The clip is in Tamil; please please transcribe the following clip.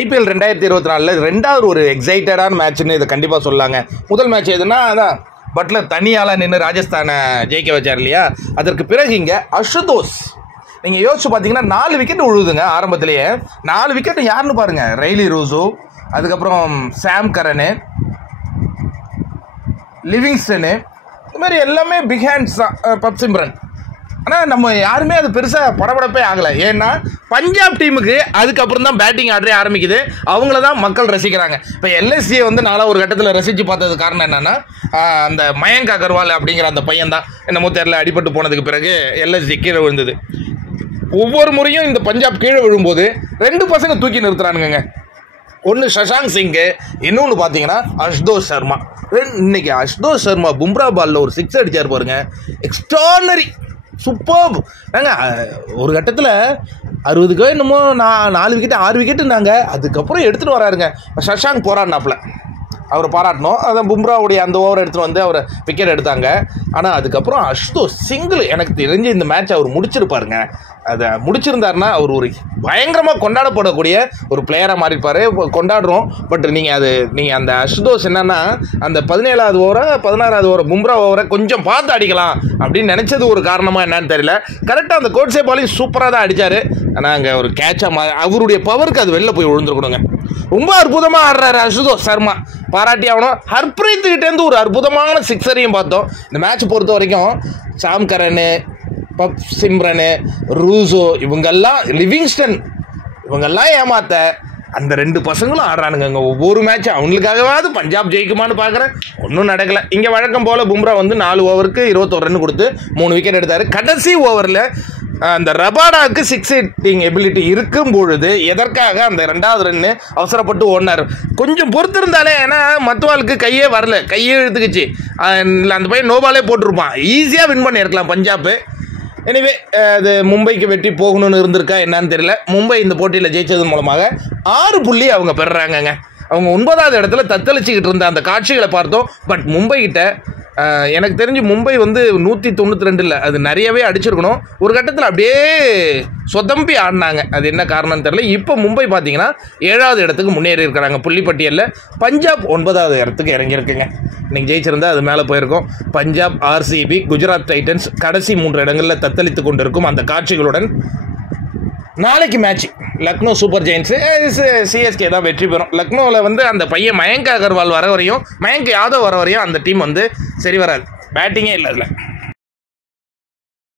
IPL 2024 ரெண்டாவது ஒரு எக்ஸைட்டடான மேட்ச்னு இதை கண்டிப்பாக சொல்லாங்க. முதல் மேட்ச் எதுனா அதான் பட்லர் தனியால் நின்று ராஜஸ்தானை ஜெயிக்க வச்சார் இல்லையா. அதற்கு பிறகு இங்கே அசுதோஷ் நீங்கள் யோசிச்சு பார்த்தீங்கன்னா 4 விக்கெட் விழுதுங்க. ஆரம்பத்திலேயே 4 விக்கெட் யாருன்னு பாருங்கள். ரெய்லி ரூசோ, அதுக்கப்புறம் சாம் கரனு, லிவிங்ஸ்டனு, இது மாதிரி எல்லாமே பிக் ஹேண்ட்ஸ் தான். பப் சிம்ரன். ஆனால் நம்ம யாருமே அது பெருசாக படபடப்பே ஆகலை. ஏன்னா பஞ்சாப் டீமுக்கு அதுக்கப்புறம் தான் பேட்டிங் ஆர்டரே ஆரம்பிக்குது. அவங்கள தான் மக்கள் ரசிக்கிறாங்க. இப்போ LSCயை வந்து நாளாக ஒரு கட்டத்தில் ரசித்து பார்த்தது காரணம் என்னென்னா அந்த மயங்க் அகர்வால் அப்படிங்கிற அந்த பையன் தான் என்னமோ தெரியல அடிபட்டு போனதுக்கு பிறகு LSC கீழே விழுந்தது. ஒவ்வொரு முறையும் இந்த பஞ்சாப் கீழே விழும்போது 2 பசங்க தூக்கி நிறுத்துறானுங்க. ஒன்று சஷாங்க் சிங்கு, இன்னொன்று பார்த்தீங்கன்னா அசுதோஷ் சர்மா. இன்னைக்கு அசுதோஷ் சர்மா பும்ரா பாலில் ஒரு 6 அடிச்சார் பாருங்க. Extraordinary, super. நாங்கள் ஒரு கட்டத்தில் 60க்கோ என்னமோ 4 விக்கெட்டு 6 விக்கெட்டுனாங்க. அதுக்கப்புறம் எடுத்துகிட்டு வராருங்க. சஷாங்க் போராடினாப்புல, அவரை பாராட்டணும். அதான் பும்ராவுடைய அந்த ஓவர் எடுத்துகிட்டு வந்து அவரை விக்கெட் எடுத்தாங்க. ஆனால் அதுக்கப்புறம் அசுதோஷ் சிங்கிள் எனக்கு தெரிஞ்சு இந்த மேட்ச் அவர் முடிச்சிருப்பாருங்க. அதை முடிச்சிருந்தாருன்னா அவர் ஒரு பயங்கரமாக கொண்டாடப்படக்கூடிய ஒரு பிளேயராக மாறியிருப்பார். கொண்டாடுறோம். பட் நீங்கள் அந்த அசுதோஷ் என்னன்னா அந்த 17வது ஓவரை 16வது ஓவரை பும்ரா ஓவரை கொஞ்சம் பார்த்து அடிக்கலாம் அப்படின்னு நினச்சது ஒரு காரணமாக என்னன்னு தெரியல. கரெக்டாக அந்த கோட்ஸே பாலையும் சூப்பராக தான் அடித்தார். ஆனால் அங்கே ஒரு கேட்சாக அவருடைய பவருக்கு அது வெளில போய் விழுந்துருக்கணுங்க. ரொம்ப அற்புதமாக ஆடுறாரு அசுதோஷ் சர்மா, பாராட்டி ஆகணும். ஹர்ப்ரீத் கிட்டேருந்து ஒரு அற்புதமான 6 பார்த்தோம். இந்த மேட்ச் பொறுத்த வரைக்கும் சாம் கரனு, பப் சிம்ரனு, ரூசோ, இவங்கெல்லாம் லிவிங்ஸ்டன், இவங்கெல்லாம் ஏமாத்த அந்த 2 பசங்களும் ஆடுறானுங்க. ஒவ்வொரு மேட்சும் அவங்களுக்காகவாது பஞ்சாப் ஜெயிக்குமான்னு பார்க்குறேன். ஒன்றும் நடக்கலை. இங்கே வழக்கம் போல் பும்ரா வந்து 4 ஓவருக்கு 21 ரன் கொடுத்து 3 விக்கெட் எடுத்தார். கடைசி ஓவரில் அந்த ரபாடாவுக்கு 6 ஹிட்டிங் எபிலிட்டி இருக்கும் பொழுது எதற்காக அந்த 2வது ரன்னு அவசரப்பட்டு ஓடினார். கொஞ்சம் பொறுத்திருந்தாலே, ஏன்னா மத்துவாளுக்கு கையே வரல, கையே இழுத்துக்குச்சு. அந்த பையன் நோபாலே போட்டிருப்பான், ஈஸியாக வின் பண்ணியிருக்கலாம் பஞ்சாப்பு. எனிவே அது மும்பைக்கு வெற்றி போகணும்னு இருந்திருக்கா என்னன்னு தெரியல. மும்பை இந்த போட்டியில் ஜெயிச்சதன் மூலமாக 6 புள்ளி அவங்க பெறுறாங்கங்க. அவங்க 9வது இடத்துல தத்தளிச்சுக்கிட்டு இருந்த அந்த காட்சிகளை பார்த்தோம். பட் மும்பை கிட்ட எனக்கு தெரிஞ்சு மும்பை வந்து 192 இல்லை, அது நிறையவே அடிச்சிருக்கணும். ஒரு கட்டத்தில் அப்படியே சொதம்பி ஆடினாங்க. அது என்ன காரணம்னு தெரியல. இப்போ மும்பை பார்த்தீங்கன்னா 7வது இடத்துக்கு முன்னேறி இருக்கிறாங்க புள்ளிப்பட்டியலில். பஞ்சாப் 9வது இடத்துக்கு இறங்கியிருக்குங்க. இன்றைக்கி ஜெயிச்சிருந்தா அது மேலே போயிருக்கும். பஞ்சாப், RCB, குஜராத் டைட்டன்ஸ் கடைசி 3 இடங்களில் தத்தளித்து கொண்டிருக்கும் அந்த காட்சிகளுடன் நாளைக்கு மேட்ச் லக்னோ சூப்பர் ஜெயின்ஸு CSK தான் வெற்றி பெறும். லக்னோவில் வந்து அந்த பையன் மயங்க் அகர்வால் வர வரையும், மயங்க் யாதவ் வர வரையும் அந்த டீம் வந்து சரி வராது. பேட்டிங்கே இல்லை அதில்.